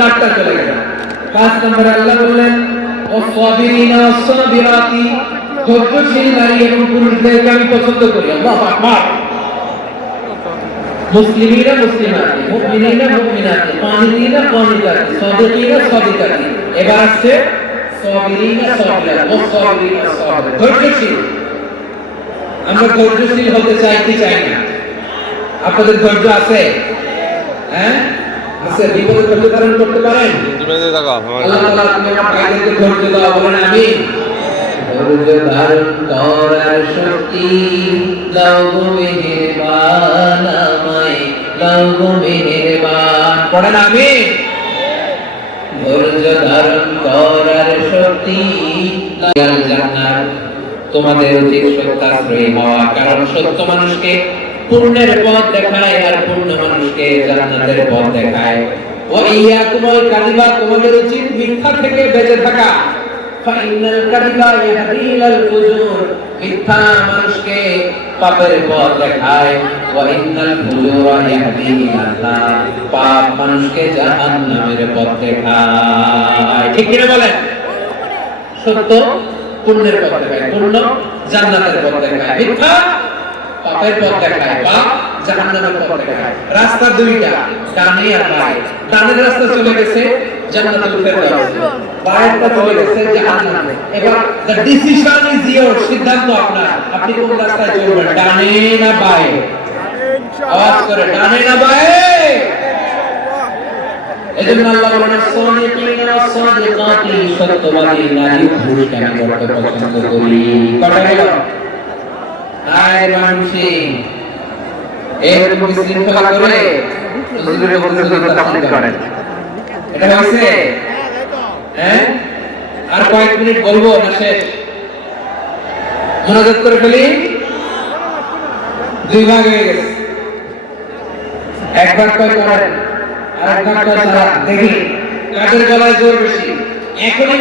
চারটা চলে গেল। 5 নম্বরে আল্লাহ বললেন ওয়াসসাবিরিনা ওয়াসসাবিরাতি, ধৈর্যশীল নারী এবং পুরুষদেরকে আমি পছন্দ করি। আল্লাহু আকবার। মুসলিমিনা মুসলিমাতি, মুমিনিনা মুমিনাতি, কানিতিনা কানিতাতি, সাদিকিনা সাদিকাতি। এবার আসছে সাবিরিনা সাবিরাত, ওয়াসসাবিরিনা সাবিরাত, ধৈর্যশীল। আমরা ধৈর্যশীল হতে চাই কি চাই না? আপনাদের ধৈর্য আছে? হ্যাঁ আছে। বিপদে ধৈর্য ধারণ করতে পারেন? আল্লাহ তাআলা তুমি আমার ভাইদেরকে ধৈর্য দাও, বলেন আমিন। ধৈর্য ধারণ করার শক্তি দাও গো মেহেরবান, আমায় দাও গো মেহেরবান, পড়েন আমিন। ধৈর্য ধারণ করার শক্তি দাও জান্নাত। তোমাদের উচিত সত্যাগ্রহী হওয়া, কারণ সত্য মানুষকে পূর্ণের পথ দেখায় আর পূর্ণ মানুষকে জান্নাতের পথ দেখায়। ওয়া ইয়াকুমুল কাযিবা, তোমাদের উচিত মিথ্যা থেকে বেঁচে থাকা। ফাইনাল কাযিবা ইয়াহদি ইলাল ফুজুর, মিথ্যা মানুষকে পাপের পথ দেখায়। ওয়া ইন্নাল ফুজুরা ইয়াহদি ইলান নার, পাপ মানুষকে জাহান্নামের পথ দেখায়। ঠিক কি না বলেন? সত্য পূর্ণের পথ দেখায়, পূর্ণ জান্নাতের পথ দেখায়, মিথ্যা পাপের পথ দেখায়, পাপ জাহান্নামের পথ দেখায়। রাস্তা দুইটা, ডানে আর বাঁয়ে। ডানের রাস্তা চলে গেছে জান্নাতুল ফেরদাউস, বাঁয়েরটা চলে গেছে জাহান্নামে। এবার the decision is yours, সিদ্ধান্ত আপনার। আপনি কোন রাস্তায় চলবেন, ডানে না বাঁয়ে? আওয়াজ করে, ডানে না বাঁয়ে? এজন্য আল্লাহ বলেন সাদিকিনা সাদিকাতি, সত্যবাদী নারী পুরুষকে আমি বড় পছন্দ করি। কটা গেল? আয় মানুষি এরকম শৃঙ্খলা করে হুজুরে বলতে তাফসীর করেন। এটা হইছে? হ্যাঁ, আর কয়েক মিনিট বলবো না শেষ? মনোযোগ করে ফেলি। দুই ভাগ হয়ে গেছে। এক ভাগ কয় করেন, আর এক ভাগ কয় সারা। দেখি কাদের গলায় জোর বেশি। এখনই